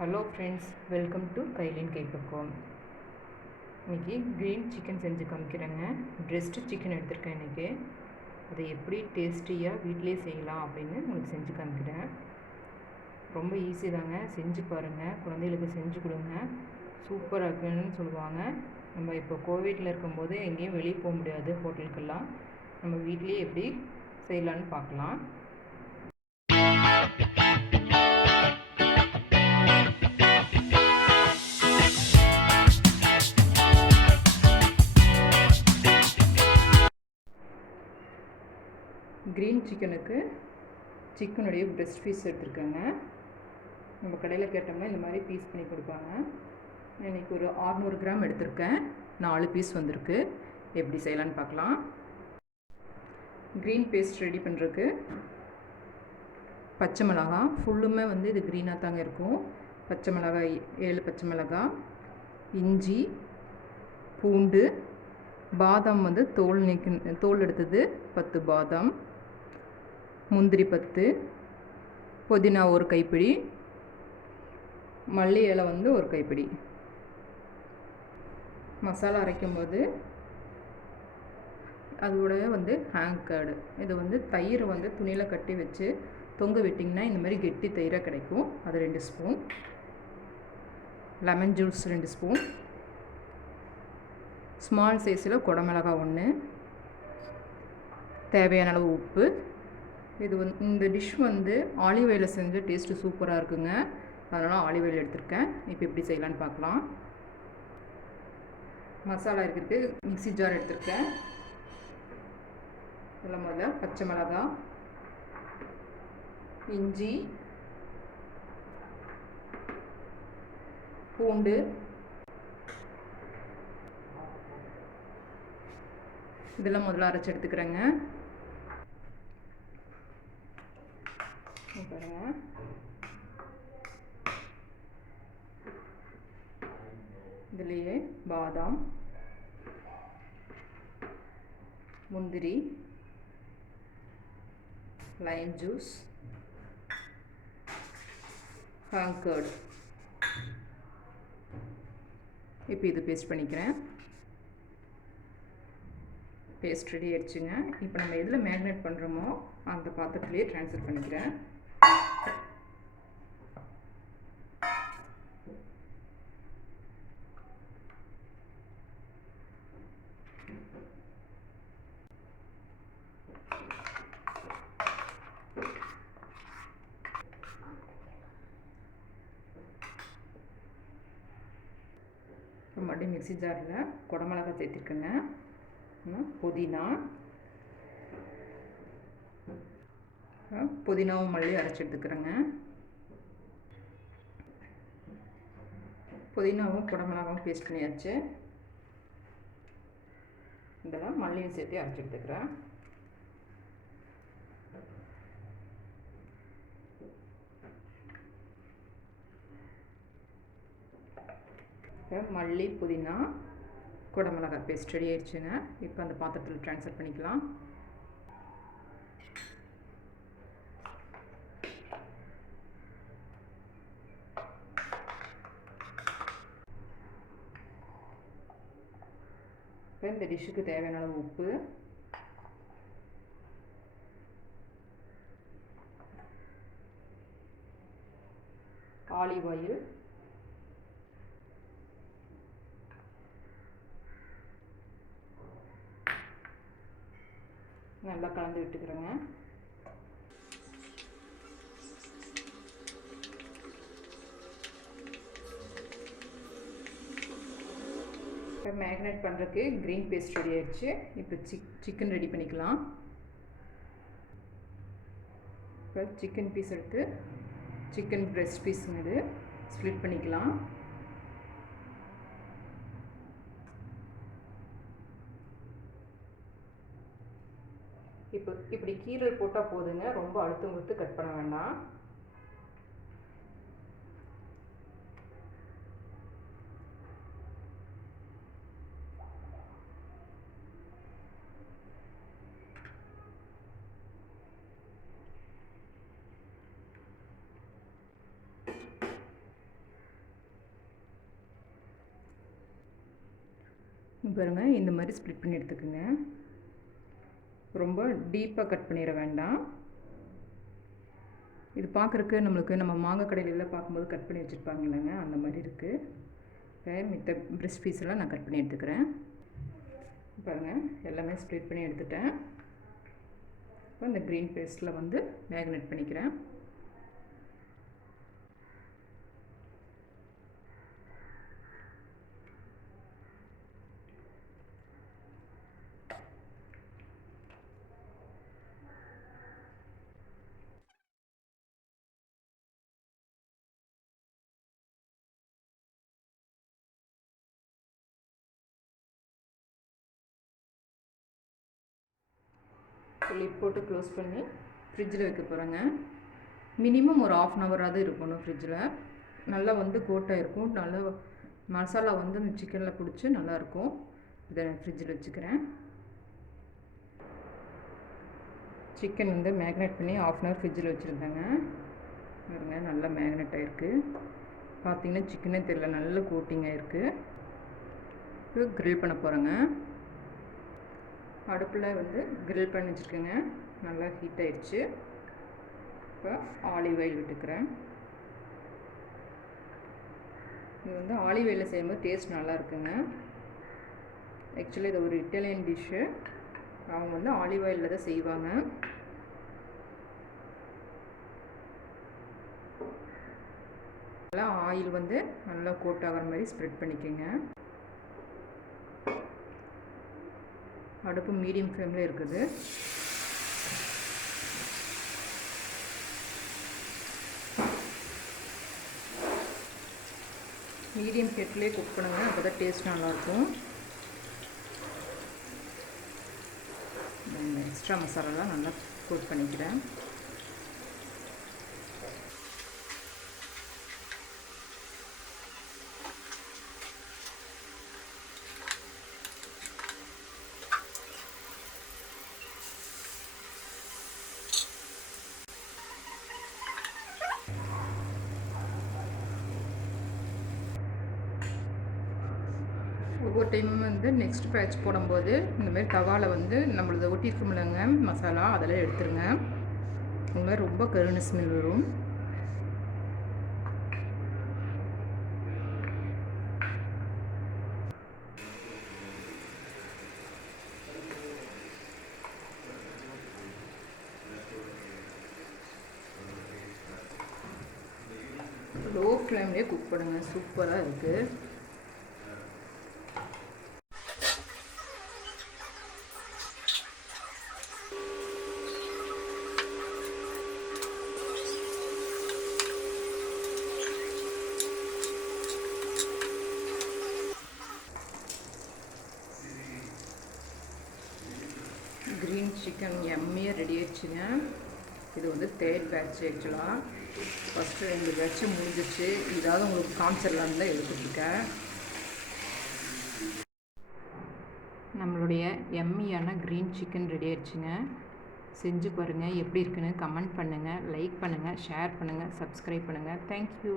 Hello friends, welcome to கைலின் கைப்பக்குவம். இன்றைக்கி green chicken செஞ்சு காமிக்கிறேங்க. ப்ரெஸ்ட்டு சிக்கன் எடுத்திருக்கேன் இன்றைக்கி. அதை எப்படி டேஸ்டியாக வீட்டிலே செய்யலாம் அப்படின்னு உங்களுக்கு செஞ்சு காமிக்கிறேன். ரொம்ப ஈஸி தாங்க, செஞ்சு பாருங்கள். குழந்தைகளுக்கு செஞ்சு கொடுங்க, சூப்பராக இருக்குன்னு சொல்லுவாங்க. நம்ம இப்போ கோவிட்டில் இருக்கும்போது எங்கேயும் வெளியே போக முடியாது, ஹோட்டலுக்கெல்லாம். நம்ம வீட்லேயே எப்படி செய்யலான்னு பார்க்கலாம். க்ரீன் சிக்கனுக்கு சிக்கனுடைய ப்ரெஸ்ட் பீஸ் எடுத்துருக்கேங்க. நம்ம கடையில் கேட்டோம்னா இந்த மாதிரி பீஸ் பண்ணி கொடுப்பாங்க. இன்றைக்கி ஒரு 600 கிராம் எடுத்திருக்கேன். 4 பீஸ் வந்திருக்கு. எப்படி செய்யலான்னு பார்க்கலாம். க்ரீன் பேஸ்ட் ரெடி பண்ணுறதுக்கு பச்சை மிளகாய் ஃபுல்லுமே இது க்ரீனாக தாங்க இருக்கும். பச்சை மிளகாய் 7 பச்சை மிளகாய், இஞ்சி, பூண்டு, பாதாம் தோல் எடுத்தது 10 பாதாம், முந்திரி 10, புதினா 1 கைப்பிடி, மல்லி இலை 1 கைப்பிடி. மசாலா அரைக்கும் போது அதோட ஹேங் கர்டு, இது தயிர் துணியில் கட்டி வச்சு தொங்க விட்டிங்கன்னா இந்த மாதிரி கெட்டி தயிராக கிடைக்கும். அது 2 spoon. Lemon juice 2 spoon. Small சைஸில் குடமிளகாய் 1, தேவையான அளவு உப்பு. இந்த டிஷ் ஆலிவ் ஆயிலில் செஞ்ச டேஸ்ட்டு சூப்பராக இருக்குங்க. அதனால் ஆலிவ் ஆயில் எடுத்திருக்கேன். இப்போ எப்படி செய்யலான்னு பார்க்கலாம். மசாலா இருக்கிறதுக்கு மிக்ஸி ஜார் எடுத்திருக்கேன். இதில் முதல்ல பச்சை மிளகாய், இஞ்சி, பூண்டு, இதெல்லாம் முதல்ல அரைச்சி எடுத்துக்கிறேங்க. பாருங்க, இதுலேயே பாதாம், முந்திரி, லைம் ஜூஸ், ஹேங் கர்டு. இப்போ இது பேஸ்ட் பண்ணிக்கிறேன். பேஸ்ட் ரெடி ஆயிடுச்சுங்க. இப்போ நம்ம எதில் மேரினேட் பண்ணுறோமோ அந்த பாத்திரத்துலேயே ட்ரான்ஸ்ஃபர் பண்ணிக்கிறேன். மறுபடியும் மிக்ஸி ஜாரில் குடமிளகாய் சேர்த்துருக்கேங்க. புதினாவும் மல்லி அரைச்சி எடுத்துக்கிறேங்க. புதினாவும் குடமிளகாவும் பேஸ்ட் பண்ணியாச்சு. இதெல்லாம் மல்லியும் சேர்த்து அரைச்சி எடுத்துக்கிறேன். மல்லி, புதினா, குடமிளகாய் பேஸ்ட் ரெடி ஆயிடுச்சுங்க. இப்போ அந்த பாத்திரத்தில் ட்ரான்ஸ்ஃபர் பண்ணிக்கலாம். இப்போ இந்த டிஷ்ஷுக்கு தேவையான அளவு உப்பு, ஆலிவ் ஆயில், நல்லா கலந்து விட்டுக்கிறேங்க. இப்போ மேரினேட் பண்ணுறதுக்கு க்ரீன் பேஸ்ட் ரெடி ஆயிடுச்சு. இப்போ சிக்கன் ரெடி பண்ணிக்கலாம். இப்போ சிக்கன் பீஸ் எடுத்து சிக்கன் ப்ரெஸ்ட் பீஸுங்க இது ஸ்ப்ளிட் பண்ணிக்கலாம். இப்போ இப்படி கீரல் போட்டால் போதுங்க, ரொம்ப அழுத்தம் கொடுத்து கட் பண்ண வேண்டாம். பாருங்கள், இந்த மாதிரி ஸ்ப்ளிட் பண்ணி எடுத்துக்கோங்க. ரொம்ப டீப்பாக கட் பண்ணிட வேண்டாம். இது பார்க்குறக்கு நம்மளுக்கு நம்ம மாங்காய் கடையிலலாம் பார்க்கும்போது கட் பண்ணி வச்சுருப்பாங்க இல்லைங்க, அந்த மாதிரி இருக்குது. இப்போ மித்த பிரெஸ்ட் பீஸெல்லாம் நான் கட் பண்ணி எடுத்துக்கிறேன். பாருங்கள், எல்லாமே ஸ்ப்ளிட் பண்ணி எடுத்துட்டேன். இப்போ இந்த க்ரீன் பேஸ்ட்டில் வந்து மேக்னேட் பண்ணிக்கிறேன். லிட் போட்டு க்ளோஸ் பண்ணி ஃப்ரிட்ஜில் வைக்க போகிறேங்க. மினிமம் ஒரு 1/2 ஹவராவது இருக்கணும் ஃப்ரிட்ஜில். நல்லா வந்து கோட்டாக இருக்கும். நல்லா மசாலா வந்து இந்த சிக்கனில் பிடிச்சி நல்லாயிருக்கும். இதை நான் ஃப்ரிட்ஜில் வச்சுக்கிறேன். சிக்கன் வந்து மேக்னேட் பண்ணி 1/2 ஹவர் ஃப்ரிட்ஜில் வச்சுருந்தேங்க. பாருங்க, நல்லா மேக்னேட் ஆகிருக்கு. பார்த்திங்கன்னா சிக்கனே தெரியல, நல்ல கோட்டிங் ஆகிருக்கு. இப்போ க்ரில் பண்ண போகிறேங்க. அடுப்பில் வந்து க்ரில் பண்ணி வச்சுருக்கேங்க. நல்லா ஹீட் ஆகிடுச்சு. இப்போ ஆலிவ் ஆயில் விட்டுக்கிறேன். இது வந்து ஆலிவ் ஆயிலில் செய்யும்போது டேஸ்ட் நல்லா இருக்குங்க. ஆக்சுவலி இது ஒரு இட்டாலியன் டிஷ்ஷு. அவங்க வந்து ஆலிவ் ஆயிலில் தான் செய்வாங்க. நல்லா ஆயில் வந்து நல்லா கோட் ஆகிற மாதிரி ஸ்ப்ரெட் பண்ணிக்கோங்க. அடுப்பு மீடியம் ஃப்ளேமில் இருக்குது. மீடியம் ஹீட்லேயே குக் பண்ணுங்கள், அப்போ தான் டேஸ்ட் நல்லாயிருக்கும். இந்த எக்ஸ்ட்ரா மசாலாலாம் நல்லா கோட் பண்ணிக்கிறேன். ஒவ்வொரு டைமும் வந்து நெக்ஸ்ட் பேட்ச் போடும்போது இந்தமாதிரி தவாவில் வந்து நம்மளது ஒட்டியிருக்கும்லங்க மசாலா, அதெல்லாம் எடுத்துருங்க. இந்த மாதிரி ரொம்ப கருணை ஸ்மெல் வரும். லோ ஃப்ளேம்லேயே குக் பண்ணுங்கள், சூப்பராக இருக்குது. க்ரீன் சிக்கன் எம்மியாக ரெடி ஆயிடுச்சுங்க. இது வந்து 3rd பேட்ச். ஆக்சுவலாக ஃபஸ்ட்டு 2 பேட்ச்சு முடிஞ்சிச்சு. இதாவது உங்களுக்கு காமிச்சிடலான்னு தான் எடுத்துக்கிட்டேன். நம்மளுடைய எம்மியான க்ரீன் சிக்கன் ரெடி ஆயிடுச்சுங்க. செஞ்சு பாருங்கள், எப்படி இருக்குன்னு கமெண்ட் பண்ணுங்கள், லைக் பண்ணுங்கள், ஷேர் பண்ணுங்கள், சப்ஸ்கிரைப் பண்ணுங்கள். தேங்க்யூ.